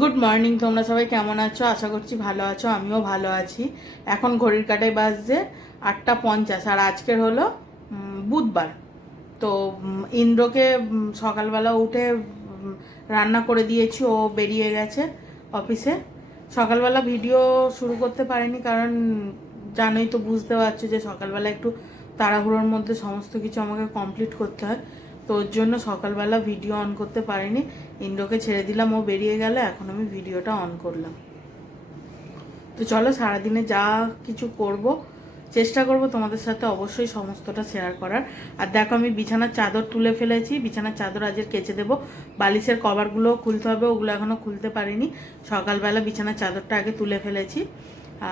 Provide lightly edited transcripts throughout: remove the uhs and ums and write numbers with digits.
Good morning. তোমরা সবাই কেমন আছো? আশা করছি ভালো আছো। আমিও ভালো আছি। এখন ঘড়ির কাঁটায় বাজছে 8:50 আর আজকের হলো বুধবার। তো ইন্দ্রকে সকালবেলা উঠে রান্না করে দিয়েছি, ও বেরিয়ে গেছে অফিসে। সকালবেলা ভিডিও শুরু করতে পারিনি কারণ জানোই তো, বুঝতে পারছো যে সকালবেলা একটু তাড়াহুড়োর মধ্যে সমস্ত কিছু আমাকে কমপ্লিট করতে হয়। তো ওর জন্য সকালবেলা ভিডিও অন করতে পারিনি। ইন্দ্রকে ছেড়ে দিলাম, ও বেরিয়ে গেল, এখন আমি ভিডিওটা অন করলাম। তো চলো, সারাদিনে যা কিছু করব চেষ্টা করব তোমাদের সাথে অবশ্যই সমস্তটা শেয়ার করার। আর দেখো, আমি বিছানার চাদর তুলে ফেলেছি। বিছানার চাদর আজকে কেচে দেবো। বালিশের কভারগুলোও খুলতে হবে, ওগুলো এখনও খুলতে পারিনি। সকালবেলা বিছানার চাদরটা আগে তুলে ফেলেছি।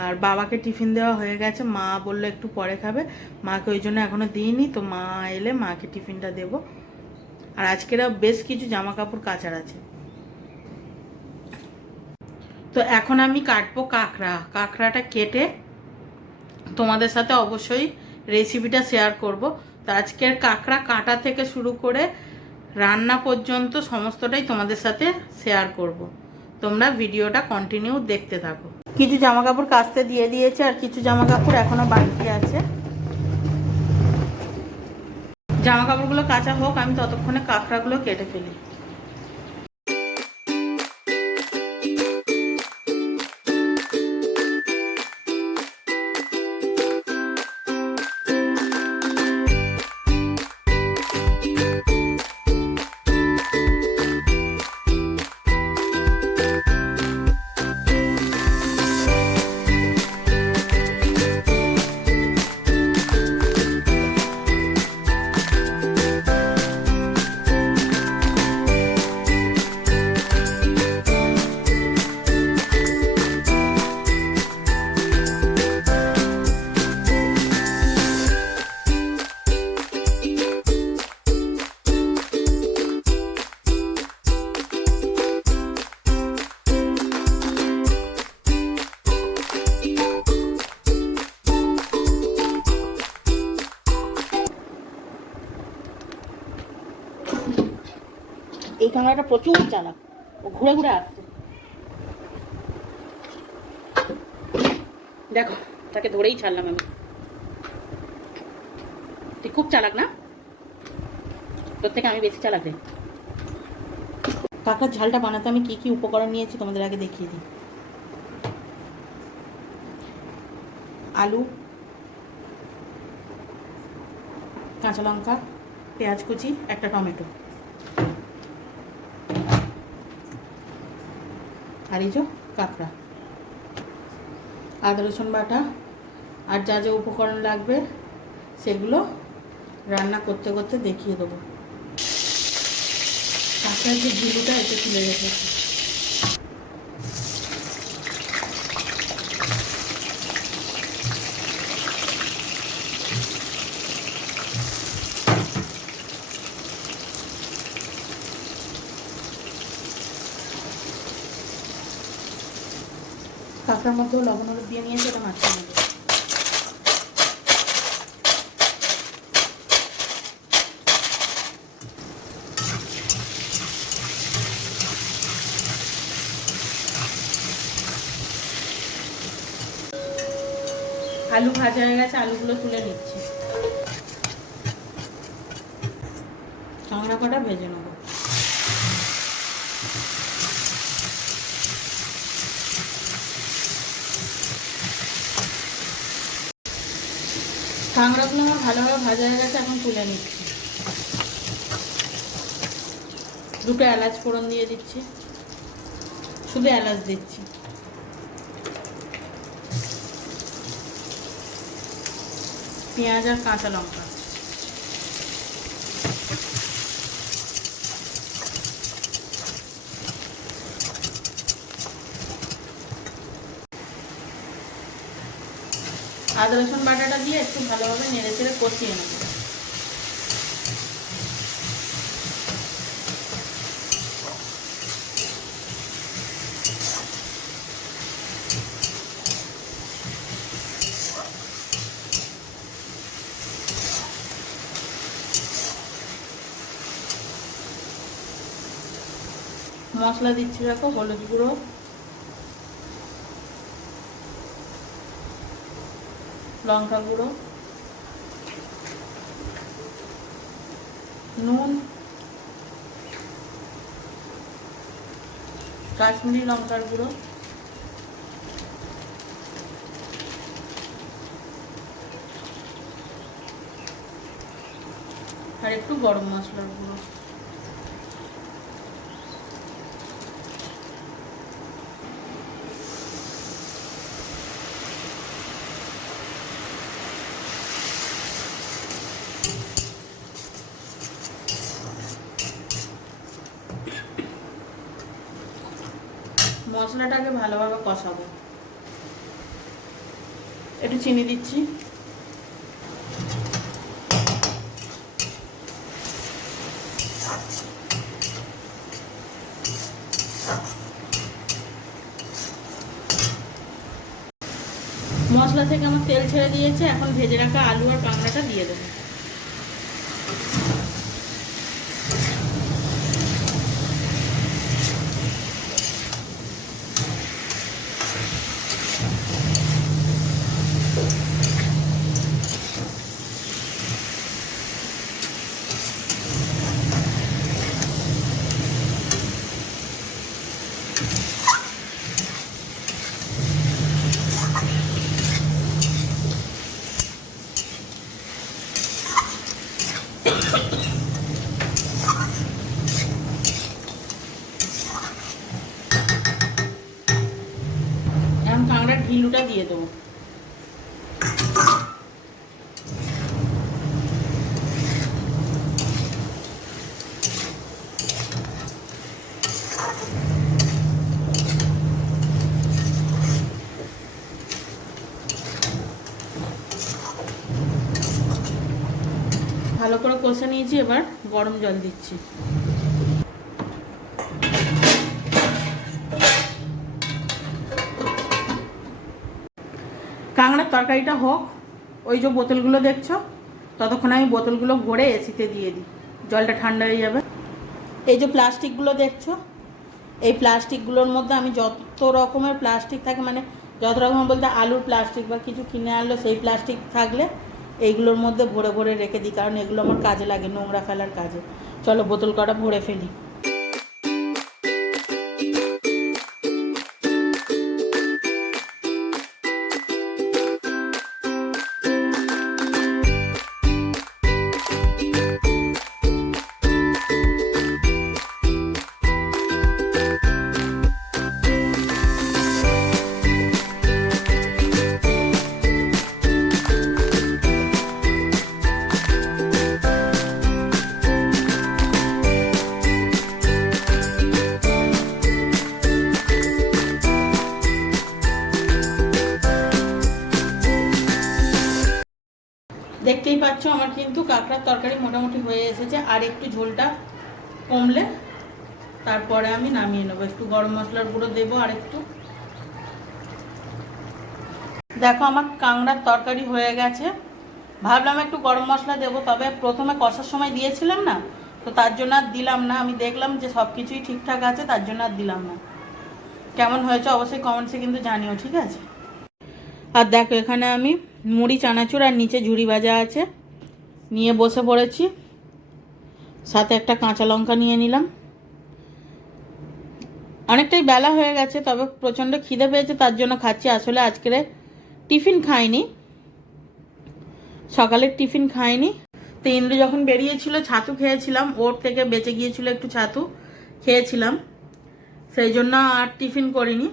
আর বাবাকে টিফিন দেওয়া হয়ে গেছে, মা বললো একটু পরে খাবে, মাকে ওই জন্য এখনও দিইনি। তো মা এলে মাকে টিফিনটা দেবো। আর আজকের বেশ কিছু জামা কাপড় কাচার আছে। তো এখন আমি কাটবো কাঁকড়াটা কেটে তোমাদের সাথে অবশ্যই রেসিপিটা শেয়ার করব। তো আজকের কাঁকড়া কাটা থেকে শুরু করে রান্না পর্যন্ত সমস্তটাই তোমাদের সাথে শেয়ার করব। তোমরা ভিডিওটা কন্টিনিউ দেখতে থাকো। কিছু জামা কাপড় কাচতে দিয়ে দিয়েছে, আর কিছু জামা কাপড় এখনো বাকি আছে। জামা কাপড়গুলো কাঁচা হোক, আমি ততক্ষণে কাঁকড়াগুলো কেটে ফেলি। এই কাঁকড়াটা প্রচুর চালাক, ও ঘুরে ঘুরে আসছে। দেখো, তাকে ধরেই ছাড়লাম আমি। তুই খুব চালাক না? তোর থেকে আমি বেশি চালাক রে। কাঁকড়ার ঝালটা বানাতে আমি কি কি উপকরণ নিয়েছি তোমাদের আগে দেখিয়ে দিই। আলু, কাঁচা লঙ্কা, পেঁয়াজ কুচি, একটা টমেটো, আর এই যে কাঁকড়া, আদা রসুন বাটা, আর যা যা উপকরণ লাগবে সেগুলো রান্না করতে করতে দেখিয়ে দেবো। কাঁকড়ার যে ঝিলুটা এতে তুলে রেখেছি। কাঁকড়ার মধ্যেও লবণ হলুদ দিয়ে নিয়েছি, এটা মাখিয়ে নেবো। আলু ভাজা হয়ে গেছে, আলুগুলো তুলে নিচ্ছি। কাঁকড়া কটা ভেজে নেবো। কাঁকড়াগুলো আমার ভালোভাবে ভাজা হয়ে গেছে, এখন তুলে নিচ্ছি। দুটো এলাচ ফোড়ন দিয়ে দিচ্ছি, শুধু এলাচ দিচ্ছি। পেঁয়াজ আর কাঁচা লঙ্কা, আদা রসুন বাটাটা দিয়ে একটু ভালোভাবে নেড়ে চেড়ে কষিয়ে নেব। মশলা দিচ্ছি, দেখো হলুদ গুঁড়ো, লঙ্কা গুঁড়ো, নুন, কাশ্মীরি লঙ্কার গুঁড়ো, আর একটু গরম মশলার গুঁড়ো। মশলাটাকে ভালোভাবে কষাবো। একটু চিনি দিচ্ছি, মশলা থেকে আমার তেল ছেড়ে দিয়েছে। এখন ভেজে রাখা আলু আর কাঁকড়াটা দিয়ে দেবো। এখন কাঁকড়ার ঢিলুটা দিয়ে দেবো। ভালো করে কষে নিয়েছি, এবার গরম জল দিচ্ছি। কাঁকড়ার তরকারিটা হোক, ওই যে বোতলগুলো দেখছো, ততক্ষণ আমি বোতলগুলো ভরে এসিতে দিয়ে দিই, জলটা ঠান্ডা হয়ে যাবে। এই যে প্লাস্টিকগুলো দেখছো, এই প্লাস্টিকগুলোর মধ্যে আমি যত রকমের প্লাস্টিক থাকে, মানে যত রকমের বলতে আলুর প্লাস্টিক বা কিছু কিনে আনলো সেই প্লাস্টিক থাকলে এইগুলোর মধ্যে ভরে ভরে রেখে দিই, কারণ এগুলো আমার কাজে লাগে, নোংরা ফেলার কাজে। চলো বোতল কটা ভরে ফেলি। দেখতেই পাচ্ছ আমার কিন্তু কাঁকড়ার তরকারি মোটামুটি হয়ে এসেছে, আর একটু ঝোলটা কমলে তারপরে আমি নামিয়ে নেবো। একটু গরম মশলার গুঁড়ো দেবো আর একটু। দেখো আমার কাঁকড়ার তরকারি হয়ে গেছে। ভাবলাম একটু গরম মশলা দেবো, তবে প্রথমে কষার সময় দিয়েছিলাম না, তো তার জন্য আর দিলাম না। আমি দেখলাম যে সব কিছুই ঠিকঠাক আছে, তার জন্য আর দিলাম না। কেমন হয়েছে অবশ্যই কমেন্টসে কিন্তু জানিও, ঠিক আছে? আর দেখো এখানে আমি মুড়ি, চানাচুর আর নিচে ঝুড়ি ভাজা আছে, নিয়ে বসে পড়েছি। সাথে একটা কাঁচা লঙ্কা নিয়ে নিলাম। অনেকটাই বেলা হয়ে গেছে, তবে প্রচণ্ড খিদে পেয়েছে, তার জন্য খাচ্ছি। আসলে আজকে টিফিন খাইনি, সকালের টিফিন খাইনি। তো ইন্দ্র যখন বেরিয়েছিল ছাতু খেয়েছিলাম, ওর থেকে বেঁচে গিয়েছিল একটু ছাতু খেয়েছিলাম, সেই জন্য আর টিফিন করিনি।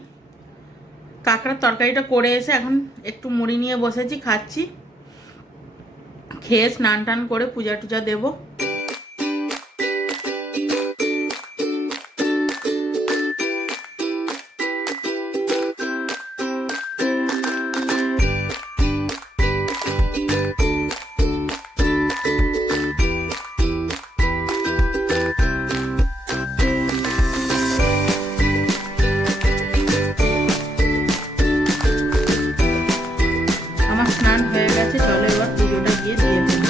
কাঁকড়ার তরকারিটা করে এসে এখন একটু মুড়ি নিয়ে বসেছি, খাচ্ছি। খেয়ে স্নান টান করে পূজা টুজা দেবো। স্নান হয়ে গেছে, চলো এবার পুজোটা গিয়ে দিয়ে দেবো।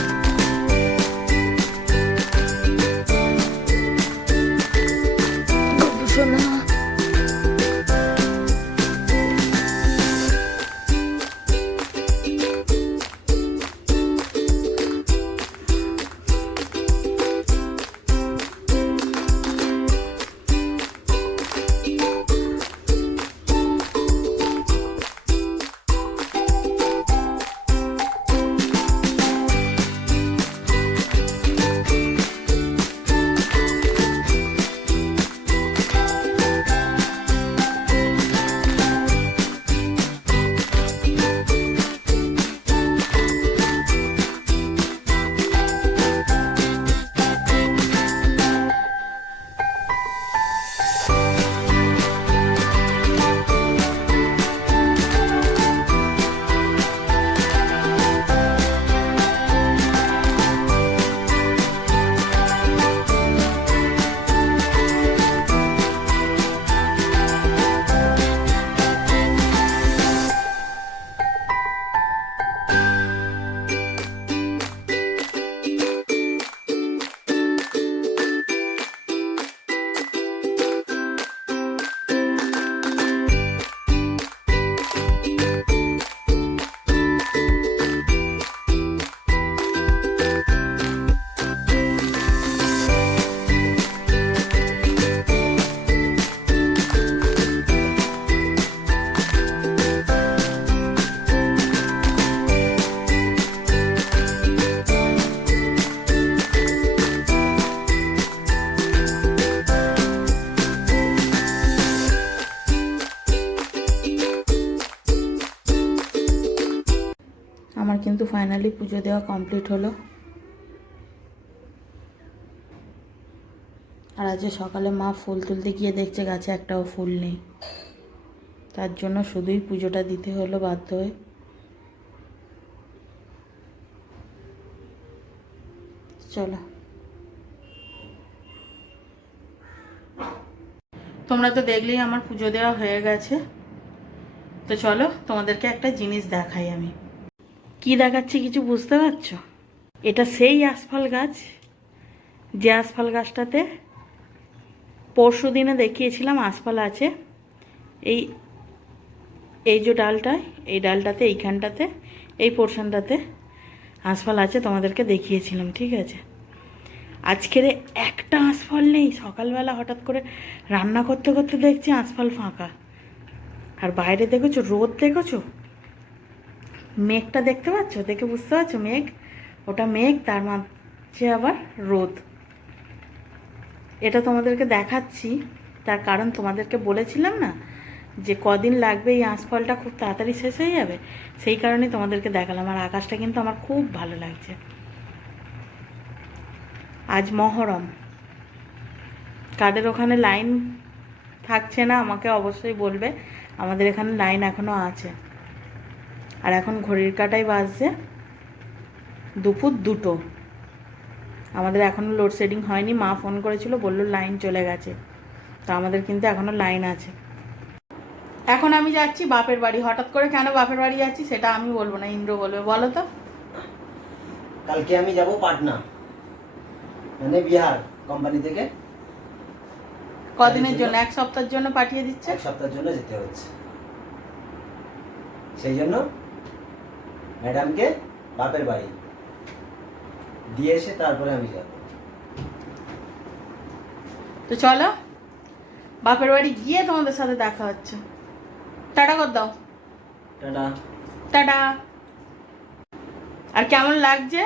ফাইনালি পুজো দেওয়া কমপ্লিট হলো। আর আজকে সকালে মা ফুল তুলতে গিয়ে দেখছে গাছে একটাও ফুল নেই, তার জন্য শুধুই পুজোটা দিতে হলো বাধ্য হয়ে। চলো, তোমরা তো দেখলেই আমার পুজো দেওয়া হয়ে গেছে। তো চলো তোমাদেরকে একটা জিনিস দেখাই। আমি কি দেখাচ্ছি কিছু বুঝতে পারছো? এটা সেই আশফল গাছ, যে আশফল গাছটাতে পরশু দিনে দেখিয়েছিলাম আশফল আছে। এই এই যে ডালটায়, এই ডালটাতে, এইখানটাতে, এই পোর্শনটাতে আশফল আছে, তোমাদেরকে দেখিয়েছিলাম, ঠিক আছে? আজকের একটা আশফল নেই। সকালবেলা হঠাৎ করে রান্না করতে করতে দেখছি আশফল ফাঁকা। আর বাইরে দেখেছো রোদ, দেখেছো মেঘটা দেখতে পাচ্ছ? দেখে বুঝতে পারছো মেঘ? ওটা মেঘ, তার মাঝে আবার রোদ। এটা তোমাদেরকে দেখাচ্ছি তার কারণ তোমাদেরকে বলেছিলাম না যে কদিন লাগবে এই আঁশফলটা খুব তাড়াতাড়ি শেষ হয়ে যাবে, সেই কারণেই তোমাদেরকে দেখালাম। আর আকাশটা কিন্তু আমার খুব ভালো লাগছে। আজ মহরম, কাদের ওখানে লাইন থাকছে না আমাকে অবশ্যই বলবে। আমাদের এখানে লাইন এখনও আছে। আর এখন ঘড়ির কাঁটায় বাজছে দুপুর 2টো। আমাদের এখনও লোডশেডিং হয়নি। মা ফোন করেছিল, বললো লাইন চলে গেছে। তো আমাদের কিন্তু এখনও লাইন আছে। এখন আমি যাচ্ছি বাপের বাড়ি। হঠাৎ করে কেন বাপের বাড়ি যাচ্ছি সেটা আমি বলবো না, ইন্দ্র বলবে। বলো তো। কালকে আমি যাব পাটনা, মানে বিহার কোম্পানি থেকে। কদিনের জন্য? 1 সপ্তাহের জন্য পাঠিয়ে দিচ্ছে। 1 সপ্তাহের জন্য যেতে হচ্ছে, সেই জন্য ম্যাডামকে বাপের বাড়ি দিয়ে এসে তারপরে আমি যাব। তো চলো বাপের বাড়ি গিয়ে তোমাদের সাথে দেখা হচ্ছে। টাটা কর দাও। টাটা। টাটা। আর কেমন লাগছে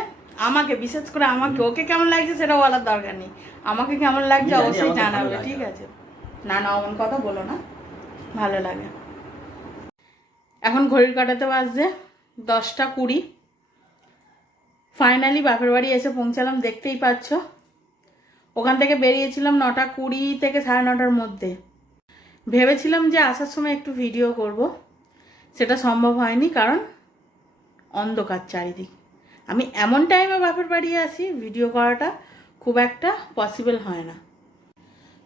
আমাকে, বিশেষ করে আমাকে, ওকে কেমন লাগছে সেটা বলার দরকার নেই। আমাকে কেমন লাগছে অবশ্যই জানাবে, ঠিক আছে? না না, অমন কথা বলো না, ভালো লাগে। এখন ঘড়ির কাঁটাতে বাজছে 10টা 20। ফাইনালি বাপের বাড়ি এসে পৌঁছালাম, দেখতেই পাচ্ছ। ওখান থেকে বেরিয়েছিলাম 9টা 20 থেকে 9:30টার মধ্যে। ভেবেছিলাম যে আসার সময় একটু ভিডিও করব, সেটা সম্ভব হয়নি কারণ অন্ধকার চারিদিক। আমি এমন টাইমে বাপের বাড়ি আসি, ভিডিও করাটা খুব একটা পসিবল হয় না।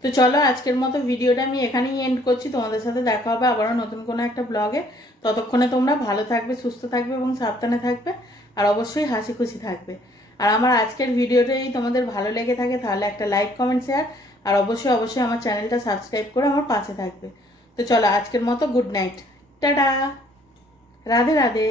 তো চলো আজকের মতো ভিডিওটা আমি এখানেই এন্ড করছি। তোমাদের সাথে দেখা হবে আবারও নতুন কোনো একটা ব্লগে। ততক্ষণে তোমরা ভালো থাকবে, সুস্থ থাকবে এবং সাবধানে থাকবে। আর অবশ্যই হাসি খুশি থাকবে। আর আমার আজকের ভিডিওটা যদি তোমাদের ভালো লেগে থাকে তাহলে একটা লাইক, কমেন্ট, শেয়ার আর অবশ্যই অবশ্যই আমার চ্যানেলটা সাবস্ক্রাইব করে আমার পাশে থাকবে। তো চলো আজকের মতো good night, tata, Radhe Radhe.